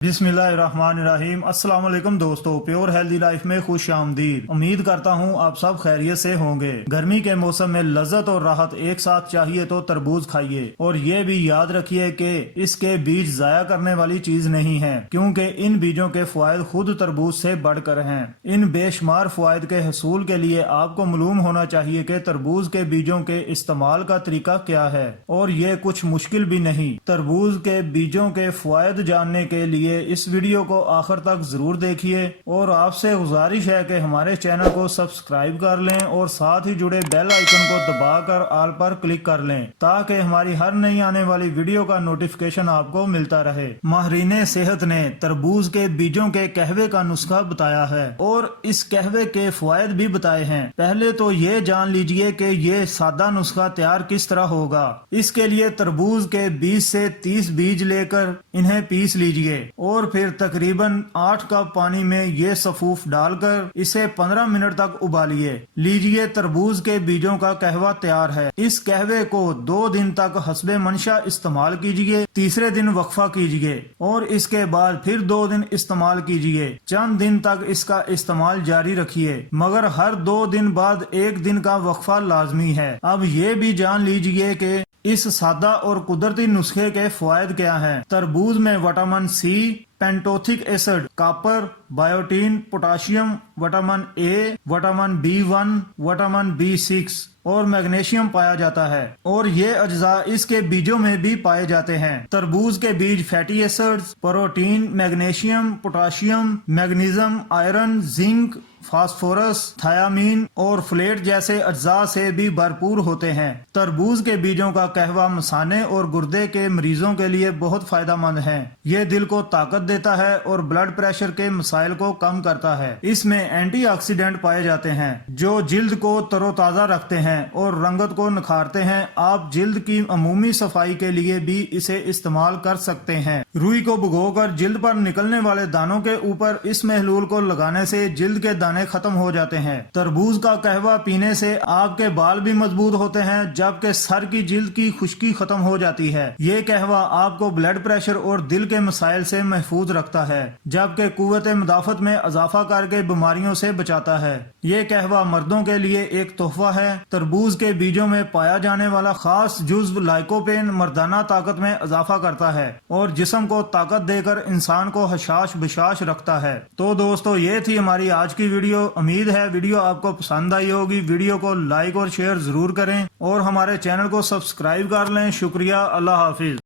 बिस्मिल्लाहिर्रहमानिर्रहीम। अस्सलाम वालेकुम दोस्तों, प्योर हेल्दी लाइफ में खुश आमदीद। उम्मीद करता हूँ आप सब खैरियत से होंगे। गर्मी के मौसम में लज्जत और राहत एक साथ चाहिए तो तरबूज खाइए, और ये भी याद रखिए कि इसके बीज जाया करने वाली चीज नहीं है, क्योंकि इन बीजों के फायदे खुद तरबूज से बढ़कर हैं। इन बेशुमार फायद के हसूल के लिए आपको मालूम होना चाहिए कि तरबूज के बीजों के इस्तेमाल का तरीका क्या है, और ये कुछ मुश्किल भी नहीं। तरबूज के बीजों के फायदे जानने के लिए इस वीडियो को आखिर तक जरूर देखिए, और आपसे गुजारिश है कि हमारे चैनल को सब्सक्राइब कर लें और साथ ही जुड़े बेल आइकन को दबाकर ऑल पर क्लिक कर लें, ताकि हमारी हर नई आने वाली वीडियो का नोटिफिकेशन आपको मिलता रहे। माहिरीन सेहत ने तरबूज के बीजों के कहवे का नुस्खा बताया है और इस कहवे के फायदे भी बताए हैं। पहले तो ये जान लीजिए कि ये सादा नुस्खा तैयार किस तरह होगा। इसके लिए तरबूज के 20 से 30 बीज लेकर इन्हें पीस लीजिए, और फिर तकरीबन 8 कप पानी में ये सफूफ डालकर इसे 15 मिनट तक उबालिए लीजिए। तरबूज के बीजों का कहवा तैयार है। इस कहवे को 2 दिन तक हस्बे मंशा इस्तेमाल कीजिए। तीसरे दिन वक्फा कीजिए और इसके बाद फिर 2 दिन इस्तेमाल कीजिए। चंद दिन तक इसका इस्तेमाल जारी रखिए, मगर हर 2 दिन बाद 1 दिन का वक्फा लाजमी है। अब ये भी जान लीजिए कि इस सादा और कुदरती नुस्खे के फायदे क्या हैं। तरबूज में vitamin C, pantothenic acid, copper, biotin, potassium, vitamin A, vitamin B1, vitamin B6 और मैग्नीशियम पाया जाता है, और ये अज्जा इसके बीजों में भी पाए जाते हैं। तरबूज के बीज fatty acids, protein, magnesium, potassium, magnesium, iron, zinc, phosphorus, thiamine और फ्लेट जैसे अज्जा से भी भरपूर होते हैं। तरबूज के बीजों का कहवा मसाने और गुर्दे के मरीजों के लिए बहुत फायदेमंद है। ये दिल को ताकत देता है और ब्लड प्रेशर के मसाइल को कम करता है। इसमें एंटीऑक्सीडेंट पाए जाते हैं जो जिल्द को तरोताजा रखते हैं और रंगत को निखारते हैं। आप जिल्द की अमूमी सफाई के लिए भी इसे इस्तेमाल कर सकते हैं। रुई को भिगोकर जिल्द पर निकलने वाले दानों के ऊपर इस महलूल को लगाने से जिल्द के दाने खत्म हो जाते हैं। तरबूज का कहवा पीने से आपके बाल भी मजबूत होते हैं, जबकि सर की जिल्द की खुश्की खत्म हो जाती है। ये कहवा आपको ब्लड प्रेशर और दिल के मसाइल से महफूज रखता है, जबकि कुव्वत मुदाफत में इजाफा करके बीमारियों से बचाता है। ये कहवा मर्दों के लिए एक तोहफा है। तरबूज के बीजों में पाया जाने वाला खास जुज्व लाइकोपेन मर्दाना ताकत में इजाफा करता है और जिस्म को ताकत देकर इंसान को हशाश बशाश रखता है। तो दोस्तों, ये थी हमारी आज की वीडियो। उम्मीद है वीडियो आपको पसंद आई होगी। वीडियो को लाइक और शेयर जरूर करें और हमारे चैनल को सब्सक्राइब कर लें। शुक्रिया। अल्लाह हाफिज।